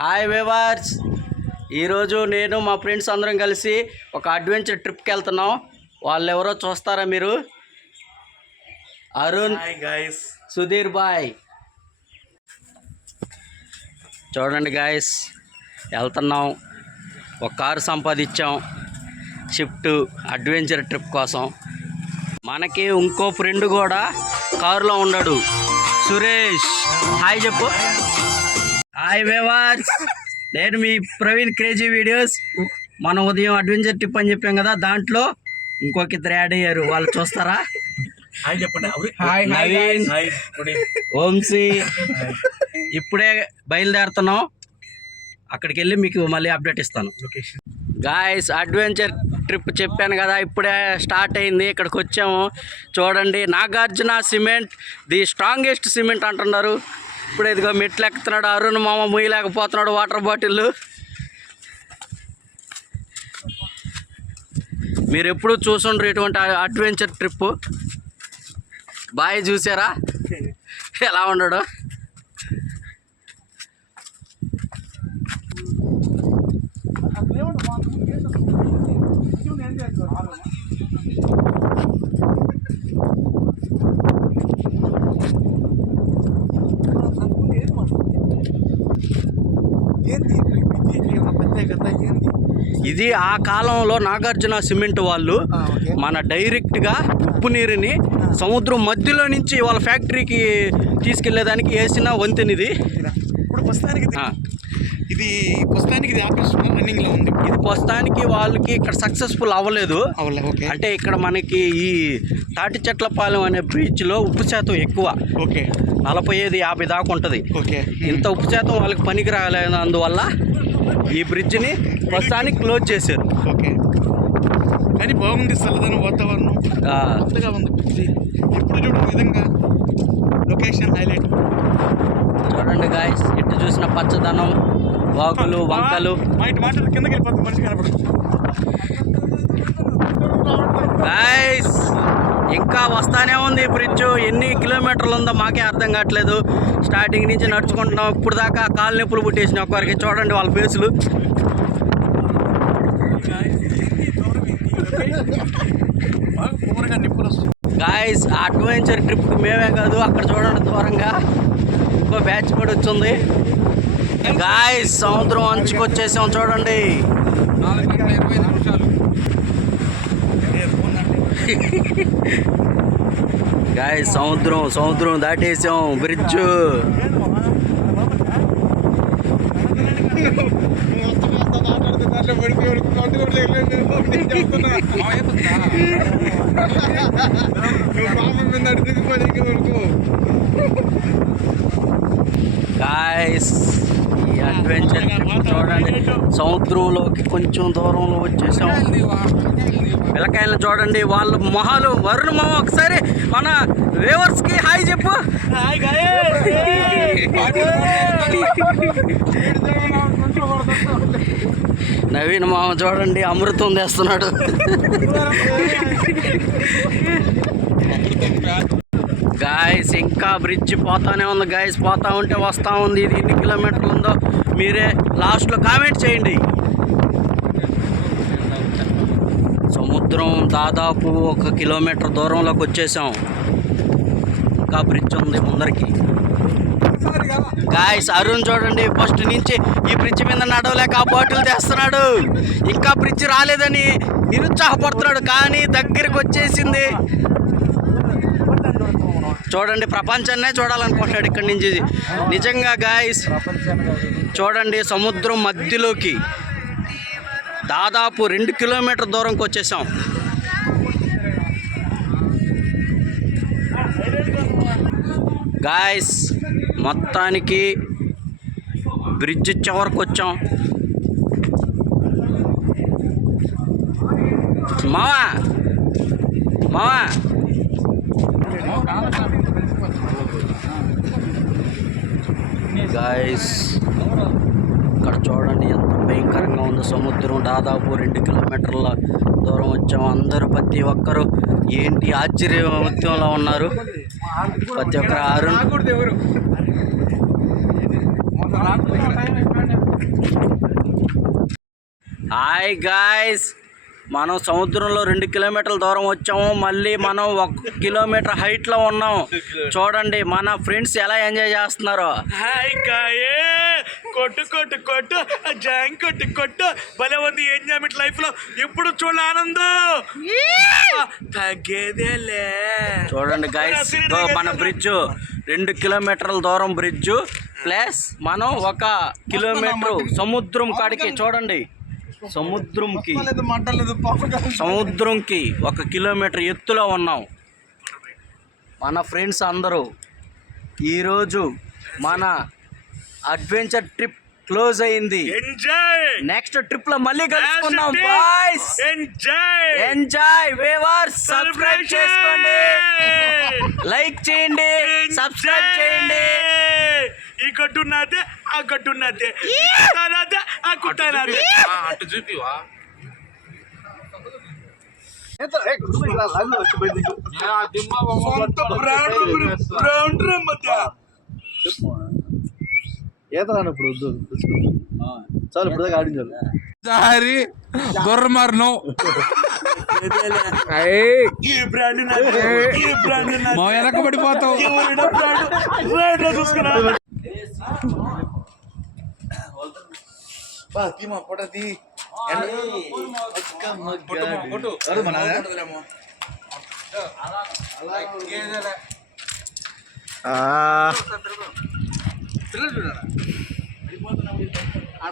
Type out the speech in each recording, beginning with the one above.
Hi weavers, ఈరోజు నేను మా ఫ్రెండ్స్ అందరం కలిసి ఒక అడ్వెంచర్ ట్రిప్కి వెళ్తున్నాం. వాళ్ళు ఎవరో చూస్తారా మీరు? అరుణ్, సుధీర్ బాయ్. చూడండి గాయస్, వెళ్తున్నాం. ఒక కారు సంపాదించాం షిఫ్ట్ అడ్వెంచర్ ట్రిప్ కోసం. మనకి ఇంకో ఫ్రెండ్ కూడా కారులో ఉన్నాడు, సురేష్. హాయ్ చెప్పు. హాయ్ వేవర్స్, నేను మీ ప్రవీణ్ క్రేజీ వీడియోస్. మనం ఉదయం అడ్వెంచర్ ట్రిప్ అని చెప్పాం కదా, దాంట్లో ఇంకొక ఇద్దరు యాడ్ అయ్యారు. వాళ్ళు చూస్తారా? హాయ్ చెప్పండి. నవీన్, వంశీ. ఇప్పుడే బయలుదేరుతున్నాం. అక్కడికి వెళ్ళి మీకు మళ్ళీ అప్డేట్ ఇస్తాను. గాయస్, అడ్వెంచర్ ట్రిప్ చెప్పాను కదా, ఇప్పుడే స్టార్ట్ అయింది. ఇక్కడికి వచ్చాము. చూడండి, Nagarjuna cement the strongest cement అంటున్నారు. ఇప్పుడు ఇదిగో మెట్లు ఎక్కుతున్నాడు అరుణ్ మామ, ముయ్యలేకపోతున్నాడు వాటర్ బాటిల్. మీరు ఎప్పుడు చూసుండ్రు ఇటువంటి అడ్వెంచర్ ట్రిప్. బాయ్ చూసారా ఎలా ఉన్నాడు? ఇది ఆ కాలంలో నాగార్జున సిమెంట్ వాళ్ళు మన డైరెక్ట్గా ఉప్పు నీరుని సముద్రం మధ్యలో నుంచి వాళ్ళ ఫ్యాక్టరీకి తీసుకెళ్లేదానికి వేసిన వంతెనిది. ఇప్పుడు ప్రస్తుతానికి ఇది ఆపరేషన్ రన్నింగ్ లో ఉంది. ఇది ప్రస్తుతానికి వాళ్ళకి ఇక్కడ సక్సెస్ఫుల్ అవ్వలేదు. అంటే ఇక్కడ మనకి ఈ తాటి చెట్లపాలెం అనే బీచ్ లో ఉప్పు శాతం ఎక్కువ. 45-50 దాకా ఉంటుంది. ఇంత ఉప్పు శాతం వాళ్ళకి పనికి రాలేనందువల్ల ఈ బ్రిడ్జిని ప్రస్తుతానికి క్లోజ్ చేశారు. కానీ బాగుంది, చల్లదనం వాతావరణం కొత్తగా ఉంది. ఎప్పుడు చూడని విధంగా లొకేషన్ హైలైట్. చూడండి గాయస్, ఎటు చూసిన పచ్చదనం, వాగులు, వంకలు. కిందకి వెళ్ళిపోతుంది, మనిషి కనపడదు. గాయస్, ఇంకా వస్తానే ఉంది బ్రిడ్జ్. ఎన్ని కిలోమీటర్లు ఉందో మాకే అర్థం కావట్లేదు. స్టార్టింగ్ నుంచి నడుచుకుంటున్నాం. ఇప్పుడు దాకా కాలు నొప్పులు పుట్టేసిన ఒక్కరికి. చూడండి వాళ్ళ ఫేసులు. గాయస్, అడ్వెంచర్ ట్రిప్ మేమే కాదు, అక్కడ చూడండి దూరంగా ఇంకో బ్యాచ్ కూడా వచ్చింది. గాయస్, సముద్రం అంచుకొచ్చేసాం. చూడండి గాయస్, సముద్రం దాటేసాం. బ్రిడ్జ్ గాయస్, ఈ అడ్వెంచర్ ట్రిప్ చూడండి. సముద్రంలోకి కొంచెం దూరంలో వచ్చేసాం. పిల్లకాయలను చూడండి, వాళ్ళ మొహాలు. వరుణ్ మామ, ఒకసారి మన వేవర్స్ కి హాయ్ చెప్పు. నవీన్ మామ చూడండి, అమృతం తెస్తున్నాడు. గాయస్, ఇంకా బ్రిడ్జ్ పోతానే ఉంది. గాయస్, పోతా ఉంటే వస్తూ ఉంది. ఇది ఎన్ని కిలోమీటర్లు ఉందో మీరే లాస్ట్లో కామెంట్ చేయండి. సముద్రం దాదాపు 1 కిలోమీటర్ దూరంలోకి వచ్చేసాం. ఇంకా బ్రిడ్జ్ ఉంది ముందరికి. గాయస్, అరుణ్ చూడండి, ఫస్ట్ నుంచి ఈ బ్రిడ్జ్ మీద నడవలేక ఆ బాటిల్ తెస్తున్నాడు. ఇంకా బ్రిడ్జ్ రాలేదని నిరుత్సాహపడుతున్నాడు, కానీ దగ్గరికి వచ్చేసింది. చూడండి, ప్రపంచాన్నే చూడాలనుకుంటున్నాడు ఇక్కడి నుంచి. నిజంగా గాయస్, చూడండి, సముద్రం మధ్యలోకి దాదాపు 2 కిలోమీటర్ దూరంకి వచ్చేసాం. గాయస్, మొత్తానికి బ్రిడ్జ్ చివరికి వచ్చాం. మావా గాయస్, ఇక్కడ చూడండి ఎంత భయంకరంగా ఉందో సముద్రం. దాదాపు 2 కిలోమీటర్ల దూరం వచ్చాము. అందరూ ప్రతి ఒక్కరు ఏంటి ఆశ్చర్యవంతంలో ఉన్నారు. ప్రతి ఒక్కరు. అరుణ్ హాయ్ గాయ్స్, మనం సముద్రంలో 2 కిలోమీటర్ల దూరం వచ్చాము. మళ్ళీ మనం 1 కిలోమీటర్ హైట్లో ఉన్నాం. చూడండి మన ఫ్రెండ్స్ ఎలా ఎంజాయ్ చేస్తున్నారో. హాయ్ కాయే కొట్టు కొట్టు కొట్టు జాంగ్ కొట్టు కొట్టు భలే ఉంది ఎంజాయ్మెంట్ లైఫ్ లో ఎప్పుడు చూడ ఆనందం తగ్గేదేలే. చూడండి గాయ్స్, మన బ్రిడ్జ్ 2 కిలోమీటర్ల దూరం బ్రిడ్జ్ ప్లస్ మనం 1 కిలోమీటర్ సముద్రం కాడికి. చూడండి సముద్రంకి 1 కిలోమీటర్ ఎత్తులో ఉన్నాం. మన ఫ్రెండ్స్ అందరూ ఈరోజు మన అడ్వెంచర్ ట్రిప్ క్లోజ్ అయింది. ఎంజాయ్ నెక్స్ట్ ట్రిప్ లో మళ్ళీ కలుసుకుందాం బాయ్స్. Enjoy weavers. సబ్స్క్రైబ్ చేసుకోండి, లైక్ చేయండి, సబ్స్క్రైబ్ చేయండి. ఈ కట్టున్నదే ఆ కట్టున్నదే ఆ కుట్టనదే అటు చూపివా. ఈతరానప్పుడు వద్దు చాలు, ఇప్పుడు దాకా ఆడించాలి. సారి దొరమారు ఈ బ్రాండ్ మా వెనక పడిపోతావు. చూసుకున్నా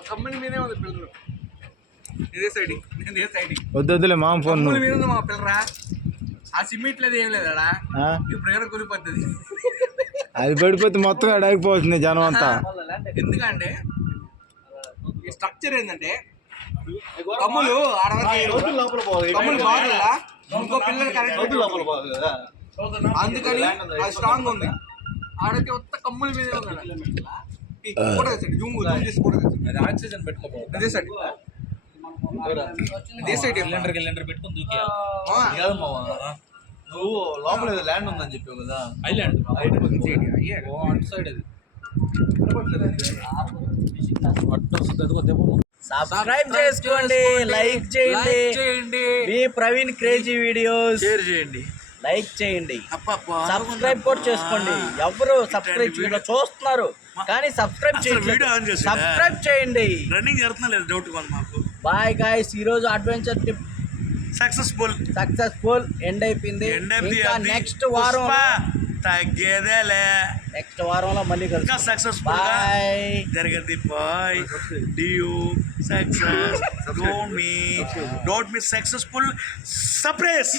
కమ్మని మీదే ఉంది పిల్లలు. ఇదే సైడింగ్ వద్దులే మామ ఫోన్ మీద ఉంది మా పిల్లరా. ఆ సిమెంట్ లేదు ఏం లేదాడా, ఇప్పుడు ఏమైనా కొనిపోతుంది. అది పడిపోతే మొత్తం అడగిపోతుంది జనం అంతా. ఎందుకంటే ఈ స్ట్రక్చర్ ఏంటంటే కమ్ములు కమ్ములు బాగుందా ఇంకో పిల్లలు కరెక్ట్ అందుకని అది స్ట్రాంగ్ ఉంది. ఆడైతే కొత్త కమ్ముల మీదే ఉంది. ఆక్సిజన్ పెట్టుకోబోదు. అదే సైడ్ సిలిండర్ పెట్టుకుని దూకేయాలి. నువ్వు లోపల ఏదో ల్యాండ్ ఉందని చెప్పావు కదా, ఐలాండ్ అటు సైడ్ అది సబ్స్క్రైబ్ చేసుకోండి, లైక్ చేయండి. మీ ప్రవీణ్ క్రేజీ వీడియోస్ షేర్ చేయండి, లైక్ చేయండి, సబ్స్క్రైబ్ కూడా చేసుకోండి. ఎవరు సబ్స్క్రైబ్ చేయడం చూస్తున్నారు కానీ సబ్స్క్రైబ్ చేయండి. రన్నింగ్ జరుగుతున్నా లేదు డౌట్ ఉంది మాకు. బాయ్ గాయ్స్, ఈరోజు అడ్వెంచర్ ట్రిప్ సక్సెస్ఫుల్ ఎండ్ అయిపోయింది. ఇంకా నెక్స్ట్ వారంలో మళ్ళీ ఇంకా సక్సెస్ఫుల్ జరగది. బాయ్ డియూ success don't miss successful surprise.